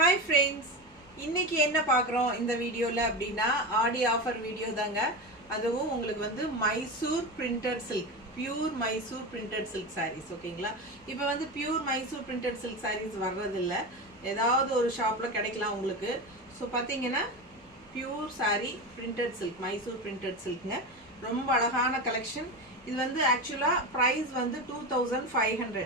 Hi friends, இன்னைக்கு என்ன பார்க்குறோம் இந்த வீடியோவில் அப்படின்னா ஆடி ஆஃபர் வீடியோ தாங்க. அதுவும் உங்களுக்கு வந்து Mysore printed silk, pure Mysore printed silk sarees. ஓகேங்களா? இப்போ வந்து pure Mysore printed silk sarees வர்றதில்ல, ஏதாவது ஒரு ஷாப்பில் கிடைக்கலாம் உங்களுக்கு. ஸோ பார்த்தீங்கன்னா pure saree printed silk, Mysore printed சில்க்ங்க. ரொம்ப அழகான கலெக்ஷன். இது வந்து ஆக்சுவலாக ப்ரைஸ் வந்து 2500.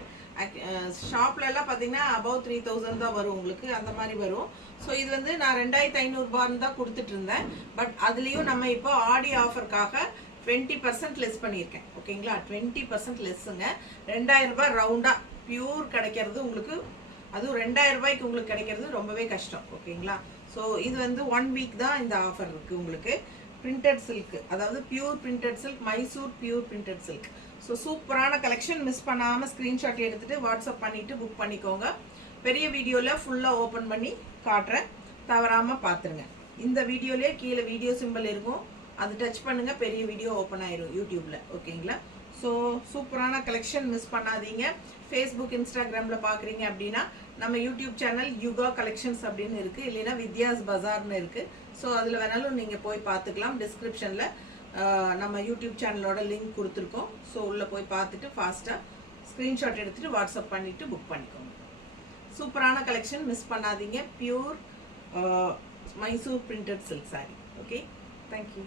ஷாப்ல எல்லாம் பார்த்தீங்கன்னா அபவ் 3000 தான் வரும் உங்களுக்கு, அந்த மாதிரி வரும். ஸோ இது வந்து நான் 2500 ரூபான்னு தான் கொடுத்துட்டு இருந்தேன். பட் அதுலேயும் நம்ம இப்போ ஆடி ஆஃபருக்காக 20% லெஸ் பண்ணியிருக்கேன். ஓகேங்களா? 20% லெஸ்ஸுங்க. 2000 ரூபாய் ரவுண்டாக பியூர் கிடைக்கிறது உங்களுக்கு, அதுவும் 2000 ரூபாய்க்கு உங்களுக்கு கிடைக்கிறது ரொம்பவே கஷ்டம். ஓகேங்களா? ஸோ இது வந்து 1 வீக் தான் இந்த ஆஃபர் இருக்குது உங்களுக்கு. பிரிண்டட் சில்க், அதாவது pure printed silk, Mysore pure printed silk. So சூப்பரான கலெக்ஷன். மிஸ் பண்ணாமல் ஸ்க்ரீன்ஷாட் எடுத்துகிட்டு வாட்ஸ்அப் பண்ணிவிட்டு புக் பண்ணிக்கோங்க. பெரிய வீடியோவில் ஃபுல்லாக ஓப்பன் பண்ணி காட்டுறேன், தவறாமல் பார்த்துருங்க. இந்த வீடியோலேயே கீழே வீடியோ சிம்பிள் இருக்கும், அது டச் பண்ணுங்கள், பெரிய வீடியோ ஓப்பன் ஆயிரும் யூடியூப்பில். ஓகேங்களா? ஸோ சூப்பரான கலெக்ஷன், மிஸ் பண்ணாதீங்க. ஃபேஸ்புக் இன்ஸ்டாகிராமில் பார்க்குறீங்க அப்படின்னா நம்ம யூடியூப் சேனல் யுகா கலெக்ஷன்ஸ் அப்படின்னு இருக்குது, இல்லைன்னா வித்யாஸ் பஜார்னு இருக்குது. ஸோ அதில் வேணாலும் நீங்கள் போய் பார்த்துக்கலாம். டிஸ்கிரிப்ஷனில் நம்ம யூடியூப் சேனலோட லிங்க் கொடுத்துருக்கோம். ஸோ உள்ளே போய் பார்த்துட்டு ஃபாஸ்ட்டாக ஸ்க்ரீன்ஷாட் எடுத்துகிட்டு வாட்ஸ்அப் பண்ணிவிட்டு புக் பண்ணிக்கோங்க. சூப்பரான கலெக்ஷன், மிஸ் பண்ணாதீங்க. Pure Mysore printed silk sari. Okay, thank you.